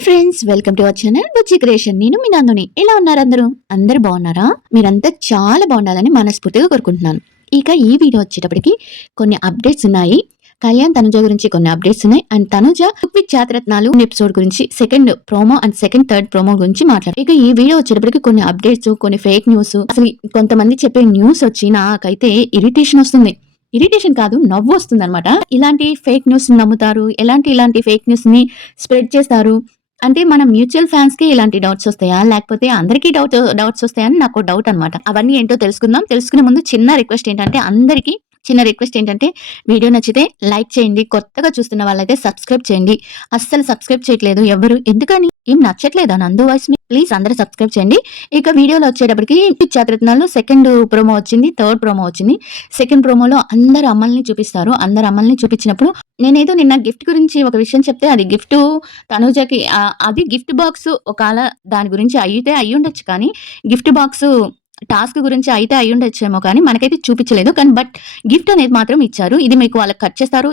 Hi friends, welcome to our channel Bujji creation. నేను మీ నందుని. ఎలా ఉన్నారు అందరూ బాగున్నారా? మీరంతా చాలా బాగుండాలని మనస్ఫూర్తిగా కోరుకుంటున్నాను. ఇక ఈ వీడియో వచ్చేటప్పటికి కొన్ని అప్డేట్స్ ఉన్నాయి. కళ్యాణ్ తనుజ గురించి కొన్ని అప్డేట్స్ ఉన్నాయి. And Tanuja with Jathiratnalu episode గురించి second promo and third promo గురించి మాట్లాడారు. ఇక ఈ వీడియో వచ్చేటప్పటికి కొన్ని అప్డేట్స్, కొన్ని ఫేక్ న్యూస్, అసలు కొంతమంది చెప్పే న్యూస్ వచ్చి నాకైతే ఇరిటేషన్ వస్తుంది. ఇరిటేషన్ కాదు, నవ్వు వస్తుంది అనమాట. ఇలాంటి ఫేక్ న్యూస్ నమ్ముతారు, ఇలాంటి ఫేక్ న్యూస్ ని స్ప్రెడ్ చేస్తారు అంటే మన మ్యూచువల్ ఫ్యాన్స్ కి ఇలాంటి డౌట్స్ వస్తాయా, లేకపోతే అందరికీ డౌట్స్ వస్తాయని నాకు డౌట్ అనమాట. అవన్నీ ఏంటో తెలుసుకుందాం. తెలుసుకునే ముందు చిన్న రిక్వెస్ట్ ఏంటంటే వీడియో నచ్చితే లైక్ చేయండి. కొత్తగా చూస్తున్న వాళ్ళైతే సబ్స్క్రైబ్ చేయండి. అస్సలు సబ్స్క్రైబ్ చేయట్లేదు ఎవరు, ఎందుకని? ఏం నచ్చట్లేదా నందు వాయిస్? ప్లీజ్ అందరూ సబ్స్క్రైబ్ చేయండి. ఇక వీడియోలో వచ్చేటప్పటికి జాతరత్నాలు సెకండ్ ప్రోమో వచ్చింది, థర్డ్ ప్రోమో వచ్చింది. సెకండ్ ప్రోమోలో అందరు అమ్మల్ని చూపిస్తారు. అందరు అమ్మల్ని చూపించినప్పుడు నేనేదో నిన్న గిఫ్ట్ గురించి ఒక విషయం చెప్తే అది గిఫ్ట్ తనుజకి, అది గిఫ్ట్ బాక్స్ ఒకవేళ దాని గురించి అయ్యి ఉండొచ్చు, కానీ గిఫ్ట్ బాక్స్ టాస్క్ గురించి అయితే అయ్యి ఉండొచ్చేమో, కానీ మనకైతే చూపించలేదు. కానీ బట్ గిఫ్ట్ అనేది మాత్రం ఇచ్చారు. ఇది మీకు వాళ్ళకి కట్ చేస్తారు,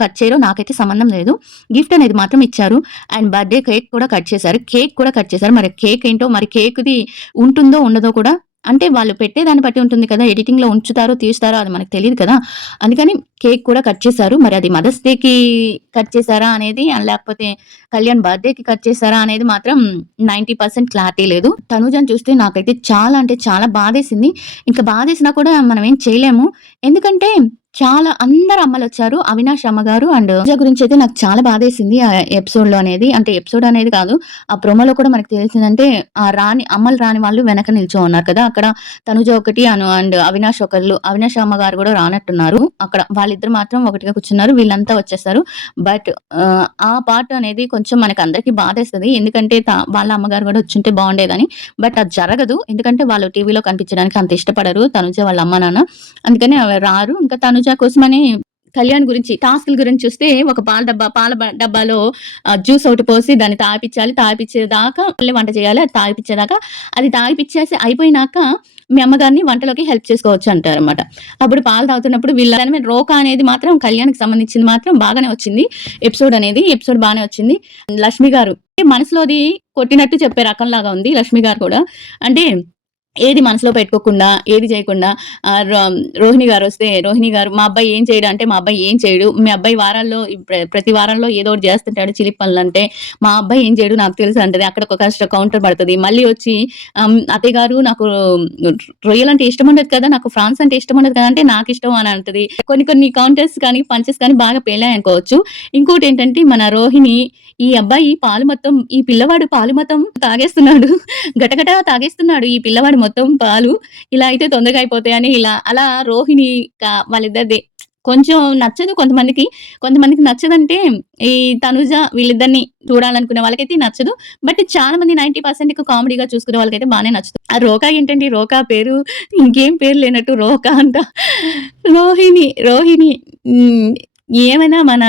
కట్ చేయరో నాకైతే సంబంధం లేదు. గిఫ్ట్ అనేది మాత్రం ఇచ్చారు. అండ్ బర్త్డే కేక్ కూడా కట్ చేశారు. మరి కేక్ ఏంటో, మరి కేక్ది ఉంటుందో ఉండదో కూడా, అంటే వాళ్ళు పెట్టేదాన్ని బట్టి ఉంటుంది కదా, ఎడిటింగ్ లో ఉంచుతారో తీస్తారో అది మనకు తెలియదు కదా. అందుకని కేక్ కూడా కట్ చేశారు. మరి అది మదర్స్ డేకి కట్ చేశారా అనేది, లేకపోతే కళ్యాణ్ బర్త్డేకి కట్ చేశారా అనేది మాత్రం 90% క్లారిటీ లేదు. తనుజని చూస్తే నాకైతే చాలా అంటే చాలా బాధేసింది. ఇంకా బాధేసినా కూడా మనం ఏం చేయలేము. ఎందుకంటే చాలా అందరు అమ్మలు వచ్చారు. అవినాష్ అమ్మగారు అండ్ తనుజ గురించి అయితే నాకు చాలా బాధేసింది ఆ ఎపిసోడ్ లో అనేది. అంటే ఎపిసోడ్ అనేది కాదు, ఆ ప్రోమోలో కూడా మనకు తెలిసిందంటే ఆ అమ్మలు రాని వాళ్ళు వెనక నిల్చో ఉన్నారు కదా. అక్కడ తనుజ ఒకటి అండ్ అవినాష్ ఒకళ్ళు, అవినాష్ అమ్మగారు కూడా రానట్టున్నారు. అక్కడ వాళ్ళిద్దరు మాత్రం ఒకటిగా కూర్చున్నారు, వీళ్ళంతా వచ్చేస్తారు. బట్ ఆ పార్ట్ అనేది కొంచెం మనకు అందరికి బాధేస్తుంది. ఎందుకంటే వాళ్ళ అమ్మగారు కూడా వచ్చుంటే బాగుండేదని. బట్ అది జరగదు, ఎందుకంటే వాళ్ళు టీవీలో కనిపించడానికి అంత ఇష్టపడరు తనుజ వాళ్ళ అమ్మ నాన్న. అందుకని రారు. ఇంకా తనుజ కోసమని కళ్యాణ్ గురించి టాస్క్ల గురించి చూస్తే ఒక పాల డబ్బాలో జ్యూస్ ఒకటి పోసి దాన్ని తాగిపించేదాకా మళ్ళీ వంట చేయాలి. అది తాగిపించేదాకా, అది తాగిపించేసి అయిపోయినాక మీ అమ్మగారిని వంటలోకి హెల్ప్ చేసుకోవచ్చు అంటారు అనమాట. అప్పుడు పాలు తాగుతున్నప్పుడు వీళ్ళ రోకా అనేది మాత్రం కళ్యాణ్కి సంబంధించింది మాత్రం బాగానే వచ్చింది. ఎపిసోడ్ బాగానే వచ్చింది. లక్ష్మి గారు మనసులోది కొట్టినట్టు చెప్పే రకంలాగా ఉంది లక్ష్మి గారు కూడా. అంటే ఏది మనసులో పెట్టుకోకుండా, ఏది చేయకుండా, రోహిణి గారు వస్తే రోహిణి గారు మా అబ్బాయి ఏం చేయడు అంటే, మా అబ్బాయి ఏం చేయడు, మీ అబ్బాయి వారాల్లో ప్రతి వారంలో ఏదో ఒకటి చేస్తుంటాడు చిలిపి పనులు అంటే, మా అబ్బాయి ఏం చేయడు నాకు తెలుసు అంటది. అక్కడ ఒక కౌంటర్ పడుతుంది. మళ్ళీ వచ్చి అత్తయ్య గారు నాకు రొయ్యలు అంటే ఇష్టం ఉండదు కదా, నాకు ఫ్రాన్స్ అంటే ఇష్టం ఉండదు కదా అంటే నాకు ఇష్టం అని అంటది. కొన్ని కౌంటర్స్ కానీ పంచెస్ కానీ బాగా పేలాయి అనుకోవచ్చు. ఇంకోటి ఏంటంటే మన రోహిణి, ఈ పిల్లవాడు పాలు మొత్తం తాగేస్తున్నాడు, గటగట తాగేస్తున్నాడు ఈ పిల్లవాడు మొత్తం పాలు, ఇలా అయితే తొందరగా అయిపోతాయని అలా రోహిణి వాళ్ళిద్దరిది కొంచెం నచ్చదు కొంతమందికి నచ్చదంటే ఈ తనుజ వీళ్ళిద్దరిని చూడాలనుకునే వాళ్ళకైతే నచ్చదు. బట్ చాలా మంది 90% కామెడీగా చూసుకునే వాళ్ళకైతే బాగానే నచ్చుతుంది. ఆ రోకా ఏంటండి, రోకా పేరు ఇంకేం పేరు లేనట్టు రోకా అంట. రోహిణి ఏమైనా మన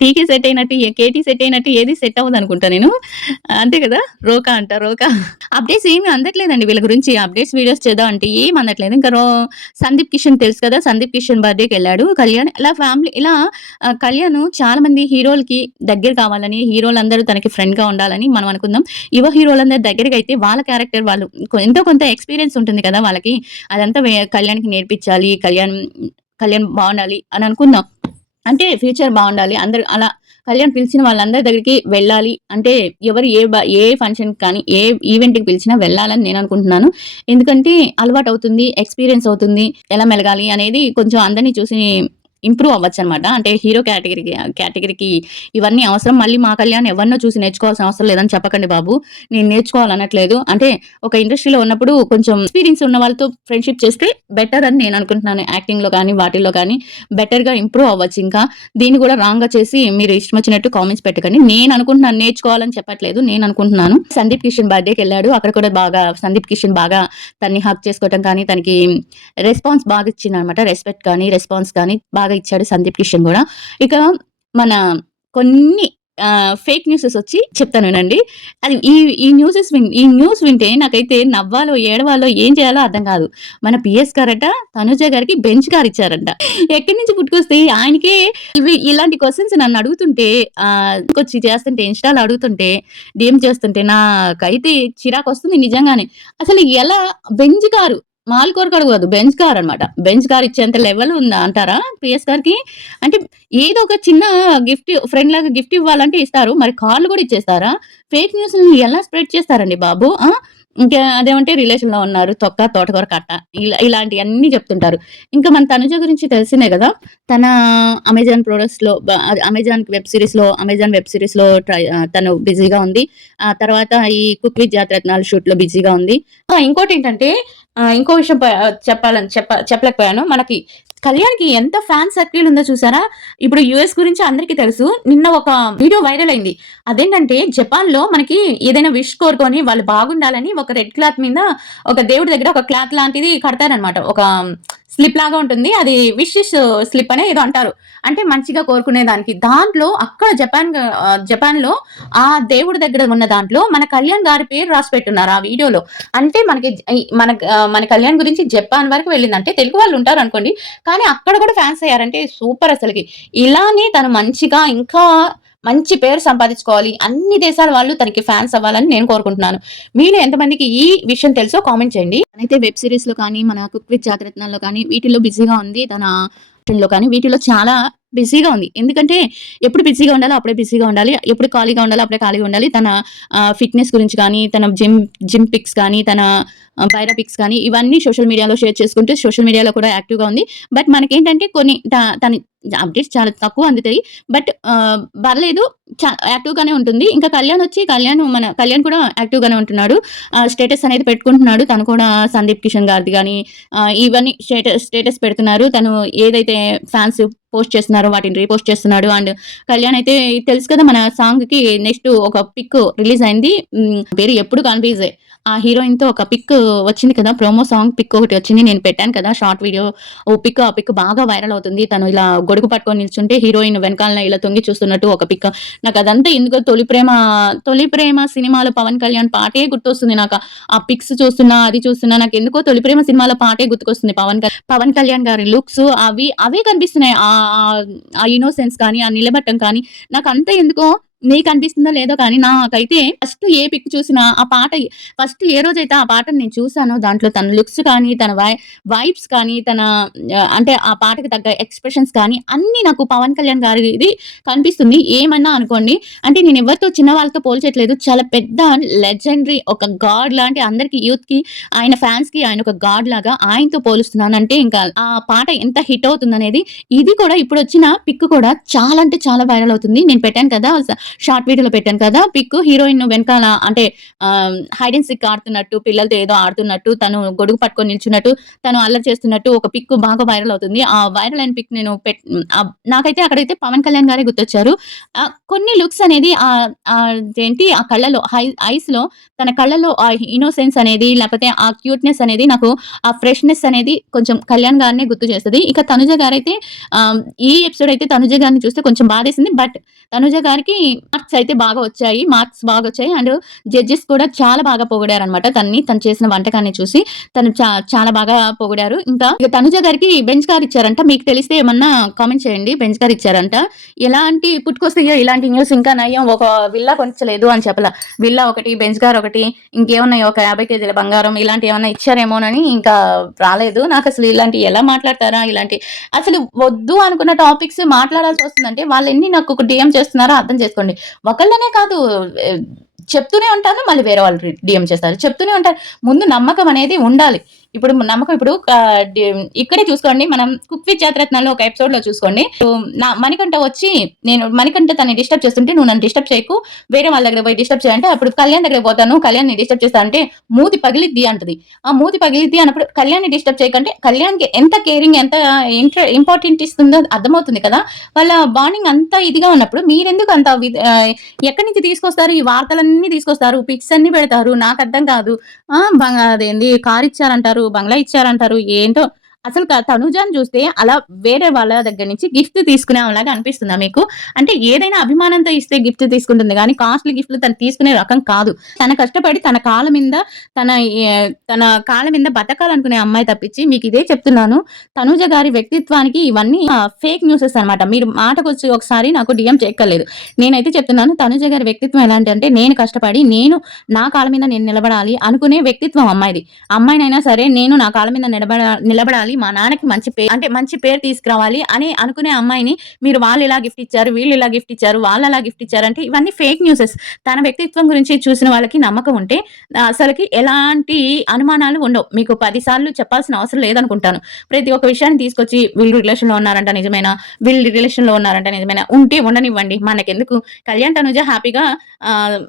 టీకి సెట్ అయినట్టు, కేటీ సెట్ అయినట్టు ఏది సెట్ అవ్వదు అనుకుంటా నేను, అంతే కదా. రోకా అప్డేట్స్ ఏమి అందట్లేదండి వీళ్ళ గురించి. అప్డేట్స్ వీడియోస్ చేద్దాం అంటే ఏం అందట్లేదు. ఇంకా సందీప్ కిషన్ తెలుసు కదా, సందీప్ కిషన్ బర్త్డేకి వెళ్ళాడు కళ్యాణ్. ఇలా కళ్యాణ్ చాలా మంది హీరోలకి దగ్గర కావాలని, హీరోలందరూ తనకి ఫ్రెండ్ గా ఉండాలని మనం అనుకుందాం. యువ హీరోలందరూ దగ్గరికి అయితే వాళ్ళ క్యారెక్టర్ వాళ్ళు ఎంతో కొంత ఎక్స్పీరియన్స్ ఉంటుంది కదా వాళ్ళకి, అదంతా కళ్యాణ్కి నేర్పించాలి, కళ్యాణ్ బాగుండాలి అని అనుకుందాం. అంటే ఫ్యూచర్ బాగుండాలి, అందరు అలా కళ్యాణ్ పిలిచిన వాళ్ళందరి దగ్గరికి వెళ్ళాలి అంటే, ఎవరు ఏ ఫంక్షన్ కానీ ఏ ఈవెంట్కి పిలిచినా వెళ్ళాలని నేను అనుకుంటున్నాను. ఎందుకంటే అలవాటు అవుతుంది, ఎక్స్పీరియన్స్ అవుతుంది, ఎలా మెలగాలి అనేది కొంచెం అందరినీ చూసి ఇంప్రూవ్ అవ్వచ్చు అనమాట. అంటే హీరో కేటగిరీకి ఇవన్నీ అవసరం. మళ్ళీ మా కళ్యాణ్ ఎవరినో చూసి నేర్చుకోవాల్సిన అవసరం లేదని చెప్పకండి బాబు, నేను నేర్చుకోవాలనట్లేదు. అంటే ఒక ఇండస్ట్రీలో ఉన్నప్పుడు కొంచెం ఎక్స్పీరియన్స్ ఉన్న వాళ్ళతో ఫ్రెండ్షిప్ చేస్తే బెటర్ అని నేను అనుకుంటున్నాను. యాక్టింగ్ లో కానీ వాటిల్లో కానీ బెటర్ గా ఇంప్రూవ్ అవ్వచ్చు. ఇంకా దీన్ని కూడా రాంగ్ గా చేసి మీరు ఇష్టం వచ్చినట్టు కామెంట్స్ పెట్టకండి. నేను అనుకుంటున్నాను, నేర్చుకోవాలని చెప్పట్లేదు, నేను అనుకుంటున్నాను. సందీప్ కిషన్ బర్త్డేకి వెళ్ళాడు, అక్కడ కూడా బాగా సందీప్ కిషన్ బాగా తన్ని హక్ చేసుకోవటం కానీ, తనకి రెస్పాన్స్ బాగా ఇచ్చింది అనమాట. రెస్పెక్ట్ కానీ రెస్పాన్స్ కానీ బాగా ఇచ్చాడు సందీప్ కిషన్ కూడా. ఇక మన కొన్ని ఫేక్ న్యూసెస్ వచ్చి చెప్తాను వినండి. అది ఈ ఈ న్యూస్ వింటే నాకైతే నవ్వాలో, ఏడవాలో, ఏం చేయాలో అర్థం కాదు. మన పీఎస్ గారట తనుజ గారికి బెంచ్ కార్ ఇచ్చారంట. ఎక్కడి నుంచి పుట్టుకొస్తే ఆయనకే ఇలాంటి క్వెషన్స్ నన్ను అడుగుతుంటే వచ్చి చేస్తుంటే ఇన్‌స్టా‌లో అడుగుతుంటే, డీఎం చేస్తుంటే నాకైతే చిరాకొస్తుంది నిజంగానే. అసలు ఎలా బెంజ్ కారు మాల్ కొరకడు కాదు. బెంజ్ కార్ అనమాట. బెంజ్ కార్ ఇచ్చేంత లెవెల్ ఉందా అంటారా పీఎస్ గారికి? అంటే ఏదో ఒక చిన్న ఫ్రెండ్ లాగా గిఫ్ట్ ఇవ్వాలంటే ఇస్తారు. మరి కార్‌లు కూడా ఇచ్చేస్తారా? ఫేక్ న్యూస్‌ని ఎలా స్ప్రెడ్ చేస్తారండి బాబు! ఇంకా అదేమంటే రిలేషన్‌లో ఉన్నారు. తొక్క, తోటకూర కట్ట ఇలాంటియన్నీ చెప్తుంటారు. ఇంకా మన తనుజ గురించి తెలిసిందే గదా! తన అమెజాన్ ప్రొడక్ట్స్‌లో అమెజాన్ వెబ్ సిరీస్‌లో తను బిజీగా ఉంది. ఆ తర్వాత ఈ 'కుక్ విత్ జాతిరత్నాలు' షూట్‌లో బిజీగా ఉంది. ఇంకోటేంటంటే ఇంకో విషయం చెప్పలేకపోయాను. మనకి కళ్యాణ్‌కి ఎంత ఫ్యాన్ సర్కిల్ ఉందో చూసారా? ఇప్పుడు యూఎస్ గురించి అందరికీ తెలుసు. నిన్న ఒక వీడియో వైరల్ అయింది. అదేంటంటే జపాన్‌లో మనకి ఏదైనా విష్ కోరుకొని వాళ్ళు బాగుండాలని ఒక రెడ్ క్లాత్ మీద ఒక దేవుడి దగ్గర ఒక క్లాత్ లాంటిది కడతారనమాట. ఒక స్లిప్ లాగా ఉంటుంది. అది విషెస్ స్లిప్ అనే ఏదో అంటారు. అంటే మంచిగా కోరుకునే దానికి. దాంట్లో అక్కడ జపాన్‌లో ఆ దేవుడి దగ్గర ఉన్న దాంట్లో మన కళ్యాణ్ గారి పేరు రాసి పెట్టున్నారు ఆ వీడియోలో. అంటే మనకి మన కళ్యాణ్ గురించి జపాన్ వరకు వెళ్ళింది. అంటే తెలుగు వాళ్ళు ఉంటారనుకోండి. కానీ అక్కడ కూడా ఫ్యాన్స్ అయ్యారంటే సూపర్ అసలకి. ఇలానే తను మంచిగా ఇంకా మంచి పేరు సంపాదించుకోవాలి. అన్ని దేశాల వాళ్ళు తనకి ఫ్యాన్స్ అవ్వాలని నేను కోరుకుంటున్నాను. మీలో ఎంతమందికి ఈ విషయం తెలుసో కామెంట్ చేయండి. తనైతే వెబ్ సీరీస్‌లో కానీ, మన 'కుక్ విత్ జాతిరత్నాల్లో' కానీ వీటిల్లో బిజీగా ఉంది. కానీ వీటిలో చాలా బిజీగా ఉంది. ఎందుకంటే ఎప్పుడు బిజీగా ఉండాలో అప్పుడే బిజీగా ఉండాలి. ఎప్పుడు ఖాళీగా ఉండాలో అప్పుడే ఖాళీగా ఉండాలి. తన ఫిట్‌నెస్ గురించి కానీ, తన జిమ్ పిక్స్ కానీ, తన బైరా పిక్స్ కానీ ఇవన్నీ సోషల్ మీడియాలో షేర్ చేసుకుంటూ సోషల్ మీడియాలో కూడా యాక్టివ్‌గా ఉంది. బట్ మనకేంటంటే కొన్ని తన అప్డేట్స్ చాలా తక్కువ అందుతాయి. బట్ పర్లేదు యాక్టివ్‌గానే ఉంటుంది. ఇంకా కళ్యాణ్ కూడా యాక్టివ్‌గానే ఉంటున్నాడు. స్టేటస్ అనేది పెట్టుకుంటున్నాడు. తను కూడా సందీప్ కిషన్ గారిది గాని ఇవన్నీ స్టేటస్ పెడుతున్నారు. తను ఏదైతే ఫ్యాన్స్ పోస్ట్ చేస్తున్నారో వాటిని రీపోస్ట్ చేస్తున్నాడు. అండ్ కళ్యాణ్ అయితే తెలుసు కదా మన సాంగ్‌కి నెక్స్ట్ ఒక పిక్ రిలీజ్ అయింది. పేరు ఎప్పుడు కన్‌ఫ్యూజే. ఆ హీరోయిన్‌తో ఒక పిక్ వచ్చింది కదా! ప్రోమో సాంగ్ పిక్ ఒకటి వచ్చింది. నేను పెట్టాను కదా! Short video. ఆ పిక్ బాగా వైరల్ అవుతుంది. తను ఇలా గొడుగు పట్టుకొని నిల్చుంటే హీరోయిన్ వెనకాలన ఇలా తొంగి చూస్తున్నట్టు ఒక పిక్. నాకదంతా ఎందుకో 'తొలి ప్రేమ' సినిమాలో పవన్ కళ్యాణ్ పాటే గుర్తొస్తుంది నాకు. ఆ పిక్స్ చూస్తున్నా, అది చూస్తున్నా నాకెందుకో 'తొలి ప్రేమ' సినిమాలో పాటే గుర్తుకొస్తుంది. పవన్ కళ్యాణ్ గారి లుక్స్ అవే కనిపిస్తున్నాయి. ఆ ఇన్నోసెన్స్ కానీ, ఆ నిలబట్టం కానీ నాకంతా ఎందుకో నీకనిపిస్తుందో లేదో కానీ నాకైతే ఫస్ట్ ఏ పిక్ చూసినా ఆ పాట ఫస్ట్ ఏ రోజైతే ఆ పాటను నేను చూసానో దాంట్లో తన లుక్స్ కానీ, తన వైబ్స్ కానీ, అంటే ఆ పాటకి తగ్గ ఎక్స్‌ప్రెషన్స్ కానీ అన్నీ నాకు పవన్ కళ్యాణ్ గారిది కనిపిస్తుంది. ఏమన్నా అనుకోండి. అంటే నేను ఎవరితో చిన్న వాళ్ళతో పోల్చట్లేదు. చాలా పెద్ద లెజెండరీ ఒక గాడ్ లాంటి అందరికి యూత్‌కి ఆయన ఫ్యాన్స్‌కి ఆయన ఒక గాడ్ లాగా ఆయనతో పోలుస్తున్నాను. అంటే ఇంకా ఆ పాట ఎంత హిట్ అవుతుందనేది ఇది కూడా ఇప్పుడొచ్చిన పిక్ కూడా చాలా అంటే చాలా వైరల్ అవుతుంది. నేను పెట్టాను కదా! షార్ట్ వీడియోలో పెట్టాను కదా! పిక్ హీరోయిన్ వెనకాల అంటే హైడ్ అండ్ సీక్ ఆడుతున్నట్టు, పిల్లలతో ఏదో ఆడుతున్నట్టు, తను గొడుగు పట్టుకొని నిల్చున్నట్టు, తను అల్లరి చేస్తున్నట్టు ఒక పిక్ బాగా వైరల్ అవుతుంది. ఆ వైరల్ అయిన పిక్ నేను నాకైతే అక్కడైతే పవన్ కళ్యాణ్ గారే గుర్తొచ్చారు. కొన్ని లుక్స్ అనేది అదేంటి ఆ కళ్ళలో ఐస్‌లో తన కళ్ళలో ఆ ఇన్నోసెన్స్ అనేది లేకపోతే ఆ క్యూట్‌నెస్ అనేది నాకు ఆ ఫ్రెష్‌నెస్ అనేది కొంచెం కళ్యాణ్ గారినే గుర్తు చేస్తది. ఇక తనుజ గారైతే ఈ ఎపిసోడ్ అయితే తనుజ గారిని చూస్తే కొంచెం బాధేసింది. బట్ తనుజ గారికి మార్క్స్ బాగా వచ్చాయి. అండ్ జడ్జెస్ కూడా చాలా బాగా పొగిడారనమాట తను చేసిన వంటకాన్ని చూసి. తను చాలా బాగా పొగిడారు. ఇంకా ఇక తనుజ గారికి బెంచ్ కార్ ఇచ్చారంట. మీకు తెలిస్తే ఏమన్నా కామెంట్ చేయండి. బెంచ్ కార్ ఇచ్చారంట. ఎలాంటి పుట్టుకొస్తాయో ఇలాంటి న్యూస్ ఇంకా నయ్యం ఒక విల్లా కొనిచ్చలేదు అని చెప్పలా. విల్లా ఒకటి, బెంచ్ కార్ ఒకటి, ఇంకేమున్నాయి ఒక 50 కేజీల బంగారం ఇలాంటివి ఏమన్నా ఇచ్చారేమోనని ఇంకా రాలేదు. నాకసలు ఇలాంటివి ఎలా మాట్లాడతారా? అసలు వద్దు అనుకున్న టాపిక్స్ మాట్లాడాల్సి వస్తుందంటే వాళ్ళెన్ని నాకు ఒక డీఎం చేస్తున్నారో అర్థం చేసుకోండి. ఒకళ్ళనే కాదు చెప్తూనే ఉంటాను. మళ్ళీ వేరే వాళ్ళు డీఎం చేస్తారు. చెప్తూనే ఉంటారు. ముందు నమ్మకం అనేది ఉండాలి. ఇప్పుడు ఇక్కడే చూసుకోండి. మనం 'కుక్ విత్ జాతిరత్నాల్లో' ఒక ఎపిసోడ్‌లో చూసుకోండి. మణికంఠ వచ్చి మణికంఠ తనని డిస్టర్బ్ చేస్తుంటే, "నువ్వు నన్ను డిస్టర్బ్ చేయకు. వేరే వాళ్ళ దగ్గర పోయి డిస్టర్బ్ చేయంటే" అప్పుడు కళ్యాణ్ దగ్గరికి పోతాను. కళ్యాణ్‌ని డిస్టర్బ్ చేస్తా అంటే, "మూతి పగిలిద్ది" అంటది. ఆ మూతి పగిలిద్ది అన్నప్పుడు కళ్యాణ్‌ని డిస్టర్బ్ చేయకంటే కళ్యాణ్‌కి ఎంత కేరింగ్ ఎంత ఇంపార్టెంట్ ఇస్తుందో అర్థమవుతుంది కదా! వాళ్ళ బాండింగ్ అంత ఇదిగా ఉన్నప్పుడు మీరెందుకు అంత ఎక్కడి నుంచి తీసుకొస్తారు? ఈ వార్తలన్నీ తీసుకొస్తారు. పిక్స్ అన్నీ పెడతారు. నాకర్థం కాదు. అదేంది కార్ ఇచ్చారంటారు, బంగ్లా ఇచ్చారంటారు. ఏంటో అసలు తనుజాని చూస్తే అలా వేరే వాళ్ళ దగ్గర నుంచి గిఫ్ట్ తీసుకునేలాగా అనిపిస్తుందా మీకు? అంటే ఏదైనా అభిమానంతో ఇస్తే గిఫ్ట్ తీసుకుంటుంది గానీ, కాస్ట్‌లీ గిఫ్ట్‌లు తను తీసుకునే రకం కాదు. తను కష్టపడి తన తన కాళ్ళ మీద బతకాలనుకునే అమ్మాయి తప్పించి మీకిదే చెప్తున్నాను. తనూజ గారి వ్యక్తిత్వానికి ఇవన్నీ ఫేక్ న్యూసెస్ అన్నమాట. మీరు మాటకొచ్చి ఒకసారి నాకు డీఎం చేయక్కర్లేదు. నేనైతే చెప్తున్నాను తనూజ గారి వ్యక్తిత్వం ఎలాంటిదంటే, నేను కష్టపడి నా కాళ్ళ మీద నేను నిలబడాలి అనుకునే వ్యక్తిత్వం అమ్మాయిది. అమ్మాయినైనా సరే నేను నా కాళ్ళ మీద నిలబడాలి. మా నాన్నకి మంచి పేరు తీసుకురావాలి అని అనుకునే అమ్మాయిని మీరు వాళ్ళు ఇలా గిఫ్ట్ ఇచ్చారు, వీళ్ళు ఇలా గిఫ్ట్ ఇచ్చారు, వాళ్ళు అలా గిఫ్ట్ ఇచ్చారు అంటే ఇవన్నీ ఫేక్ న్యూసెస్. తన వ్యక్తిత్వం గురించి చూసిన వాళ్ళకి నమ్మకం ఉంటే అసలకి ఎలాంటి అనుమానాలు ఉండవు. మీకు 10 సార్లు చెప్పాల్సిన అవసరం లేదనుకుంటాను. ప్రతి ఒక్క విషయాన్ని తీసుకొచ్చి వీళ్ళు రిలేషన్‌లో ఉన్నారంట నిజమేనా? వీళ్ళు రిలేషన్‌లో ఉన్నారంట నిజమేనా? ఉంటే ఉండనివ్వండి. మనకెందుకు? కళ్యాణ్, తనుజ హ్యాపీగా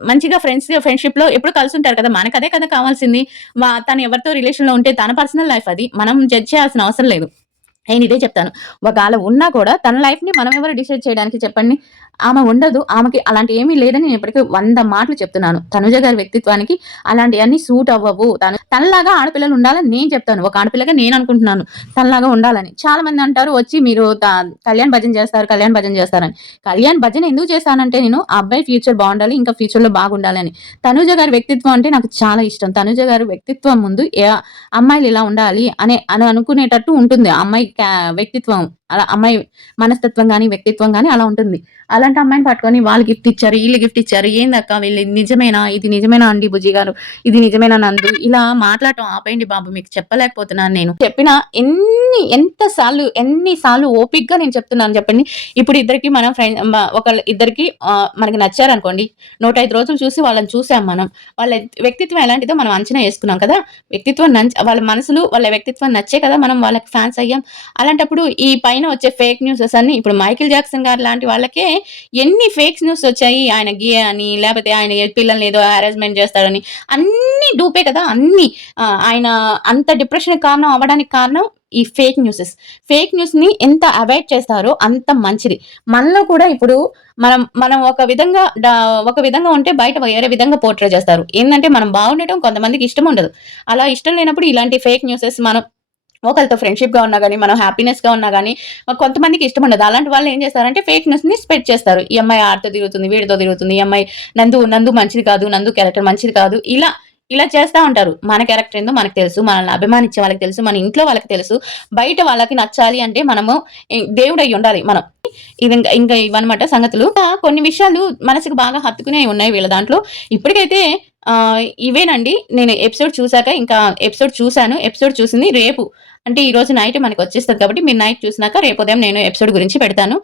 మంచిగా ఫ్రెండ్‌షిప్‌లో ఎప్పుడు కలిసుంటారు కదా! మనకదే కదా కావాల్సింది. తను ఎవరితో రిలేషన్‌లో ఉంటే తన పర్సనల్ లైఫ్ అది. మనం జడ్జ్ చేయాల్సిన అవసరం లేదు. నేనిదే చెప్తాను. ఒకాళ ఉన్నా కూడా తన లైఫ్‌ని మనం ఎవరు డిసైడ్ చేయడానికి చెప్పండి? ఆమె ఉండదు. ఆమెకి అలాంటియి ఏమీ లేదని నేను ఇప్పటికి 100 మాటలు చెప్తున్నాను. తనుజ గారి వ్యక్తిత్వానికి అలాంటియన్నీ సూట్ అవ్వవు. తనలాగా ఆడపిల్లలు ఉండాలని నేను చెప్తాను. ఒక ఆడపిల్లగా నేను అనుకుంటున్నాను. తనలాగా ఉండాలని. చాలా మంది అంటారు వచ్చి మీరు కళ్యాణ్ భజన చేస్తారు, కళ్యాణ్ భజన చేస్తారని. కళ్యాణ్ భజన ఎందుకు చేస్తానంటే నేను ఆ అబ్బాయి ఫ్యూచర్ బావుండాలి. ఇంకా ఫ్యూచర్‌లో బాగుండాలని. తనుజ గారి వ్యక్తిత్వం అంటే నాకు చాలా ఇష్టం. తనుజ గారి వ్యక్తిత్వం ముందు అమ్మాయిలు ఇలా ఉండాలి అని అనుకునేటట్టు ఉంటుంది. ఆ అమ్మాయి వ్యక్తిత్వం. అలా అమ్మాయి మనస్తత్వం గాని, వ్యక్తిత్వం గాని అలా ఉంటుంది. అలాంటి అమ్మాయిని పట్టుకొని వాళ్ళు గిఫ్ట్ ఇచ్చారు, ఈళ్ళు గిఫ్ట్ ఇచ్చారు. ఏందక్కా వీళ్ళు నిజమేనా? ఇది నిజమేనా అండి బుజ్జి గారు? ఇది నిజమేనా నందు? ఇలా మాట్లాడటం ఆపేయండి బాబు. మీకు చెప్పలేకపోతున్నాను నేను. చెప్పిన ఎన్ని సార్లు ఓపికగా నేను చెప్తున్నాను చెప్పండి. ఇప్పుడు ఇద్దరికి మనం ఇద్దరికి మనకి నచ్చారనుకోండి. 105 రోజులు చూసి వాళ్ళని చూసాం మనం. వాళ్ళ వ్యక్తిత్వం ఎలాంటిదో మనం అంచనా యేసుకున్నాం కదా! వాళ్ళ మనసులు, వాళ్ళ వ్యక్తిత్వం నచ్చే కదా మనం వాళ్ళకి ఫ్యాన్స్ అయ్యాం. అలాంటప్పుడు ఈ పైన వచ్చే ఫేక్ న్యూసెస్ అన్నీ ఇప్పుడు మైకేల్ జాక్సన్ గారు లాంటి వాళ్ళకే ఎన్ని ఫేక్ న్యూస్ వచ్చాయి. ఆయన గే అని, లేకపోతే ఆయన పిల్లల్ని ఏదో హరాస్మెంట్ చేస్తాడని. అన్నీ డూపే కదా! అన్నీ. ఆయన అంత డిప్రెషన్‌కి కారణం అవ్వడానికి కారణం ఈ ఫేక్ న్యూసెస్. ఫేక్ న్యూస్‌ని ఎంత అవాయిడ్ చేస్తారో అంత మంచిది. మనలో కూడా ఇప్పుడు మనం ఒక విధంగా ఉంటే బయట వేరే విధంగా పోర్ట్రే చేస్తారు. ఏందంటే మనం బాగుండటం కొంతమందికి ఇష్టం ఉండదు. అలా ఇష్టం లేనప్పుడు ఇలాంటి ఫేక్ న్యూసెస్ మనం ఒకళ్ళతో ఫ్రెండ్‌షిప్‌గా ఉన్నా గాని, మనం హ్యాపీనెస్‌గా ఉన్నా గాని, కొంతమందికి ఇష్టముండదు. అలాంటి వాళ్ళు ఏం చేస్తారంటే ఫేక్ న్యూస్‌ని స్ప్రెడ్ చేస్తారు. ఈ అమ్మాయి ఆడితో తిరుగుతుంది, వీడితో తిరుగుతుంది. ఈ అమ్మాయి నందు మంచిది కాదు. నందు క్యారెక్టర్ మంచిది కాదు. ఇలా చేస్తా ఉంటారు. మన క్యారెక్టర్ ఏందో మనకు తెలుసు. మనల్ని అభిమానించే వాళ్ళకి తెలుసు. మన ఇంట్లో వాళ్ళకి తెలుసు. బయట వాళ్ళకి నచ్చాలి అంటే మనము దేవుడై ఉండాలి మనం. ఇంకా ఇవన్నమాట సంగతులు. కొన్ని విషయాలు మనసుకు బాగా హత్తుకునేవి ఉన్నాయి వీళ్ళ దాంట్లో. ఇప్పటికైతే ఇవేనండి. నేను ఎపిసోడ్ చూసాక ఇంకా ఎపిసోడ్ చూసాను. ఎపిసోడ్ చూసింది రేపు. అంటే ఈరోజు నైట్ మనకొచ్చేస్తది కాబట్టి మీరు నైట్ చూసినాక రేపు ఉదయం నేను ఎపిసోడ్ గురించి పెడతాను.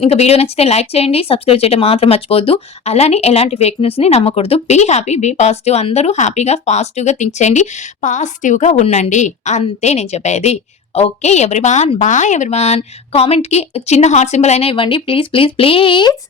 ఇంకా వీడియో నచ్చితే లైక్ చేయండి. సబ్స్క్రైబ్ చేయడం మాత్రం మర్చిపోవద్దు. అలానే ఎలాంటి ఫేక్ న్యూస్‌ని నమ్మకూడదు. Be happy, be positive. అందరూ హ్యాపీగా, పాజిటివ్‌గా థింక్ చేయండి. పాజిటివ్‌గా ఉండండి. అంతే నేను చెప్పేది. Okay everyone. Bye everyone. కామెంట్‌కి చిన్న హార్ట్ సింబల్ అయినా ఇవ్వండి. ప్లీజ్.